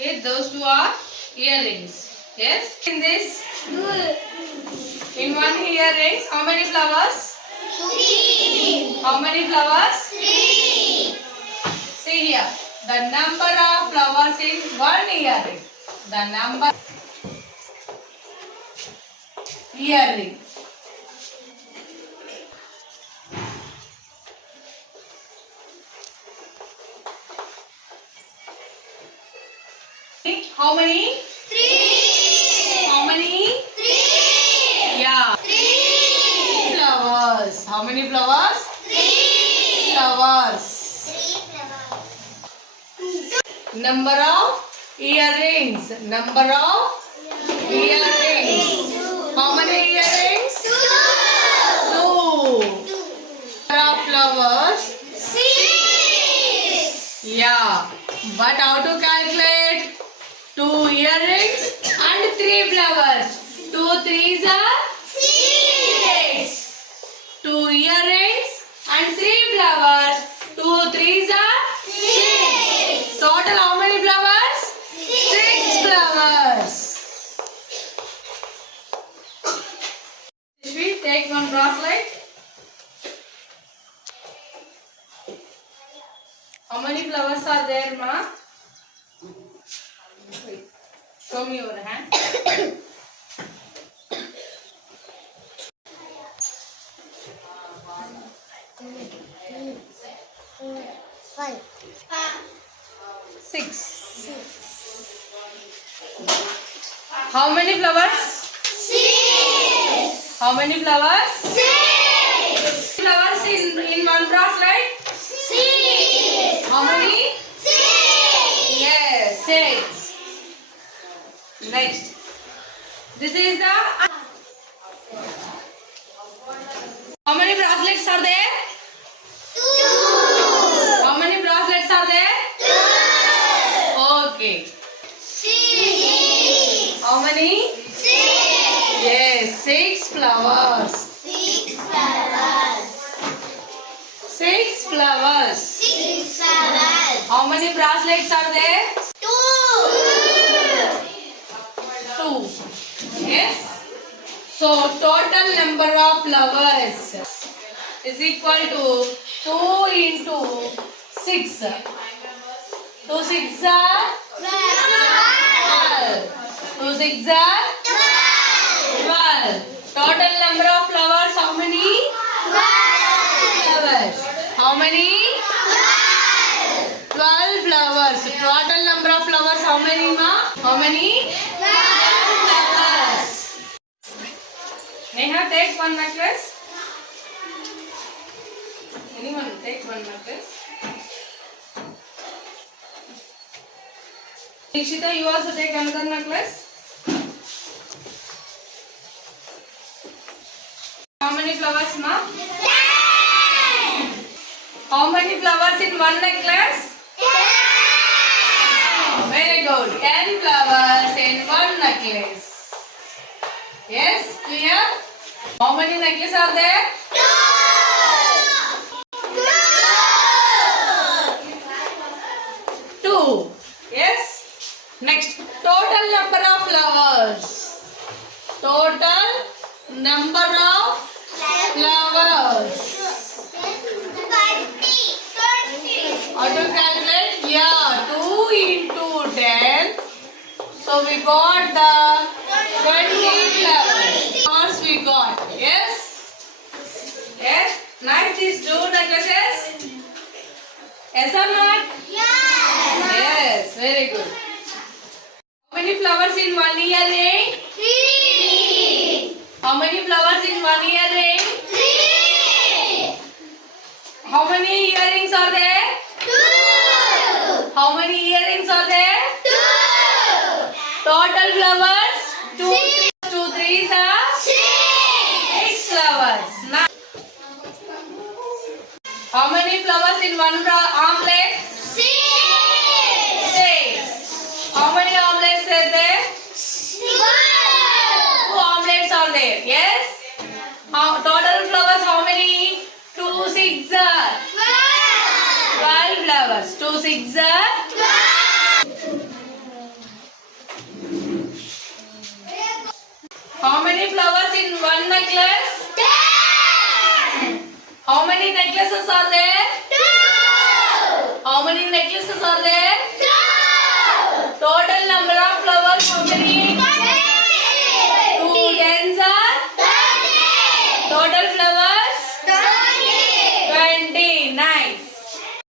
Okay, those two are earrings. Yes. In this, in one earrings, how many flowers? 3. How many flowers? 3. See here. The number of flowers in one earring. The number earring. How many? 3. How many? 3. Yeah. 3. Flowers. How many flowers? 3. Flowers. 3 flowers. Number of earrings. Number of earrings. How many earrings? 2. 2. Number of flowers? 6. Yeah. But how to calculate? 2 earrings and 3 flowers. 2 threes are 6. 2 earrings and 3 flowers. 2 threes are 6. total how many flowers? 6 flowers. Should we take one bracelet? How many flowers are there, ma? Wait. Show me your hand. 5. 6. How many flowers? 6. How many flowers? 6. Flowers in one bracelet? 6. How many? 6. Yes, 6. Next. This is the. How many bracelets are there? 2. How many bracelets are there? 2. Okay. 6. How many? 6. Yes, 6 flowers. 6 flowers. 6 flowers. 6 flowers. How many bracelets are there? 2. 2. Yes. So total number of flowers is equal to 2 into 6. 2 6 are 12. 2 6 are 12. Total number of flowers how many? 12. Flowers. How many? 12 flowers. Total number of flowers how many, ma? How many? 12 flowers. Neha, take one necklace. Anyone take one necklace. Nikshita, you also take another necklace. How many flowers, ma? 10. How many flowers in one necklace? 10. Very good. 10 flowers in one necklace. Yes, clear? How many necklaces are there? 2. 2. Yes. Next, total number of flowers. Total number of flowers. 20. How to calculate? Yeah, 2 into 10. So we got the 20 flowers. Flowers we got. Yes? Yes? Nice these 2 necklaces? Yes or not? Yes. Yes, very good. How many flowers in one earring? 3. How many flowers in one earring? 3. How many earrings are there? 2. How many earrings are there? 2. Total flowers? 2 Six. 2 threes are 6 6. flowers. Now, how many flowers in one omelette? 6. 6. How many omelettes are there? 2 omelettes are there. Yes? Total flowers how many? 2 6 are 12 flowers. 2 6 are 12. How many flowers in one necklace? 10. How many necklaces are there? 2. How many necklaces are there? 2. Total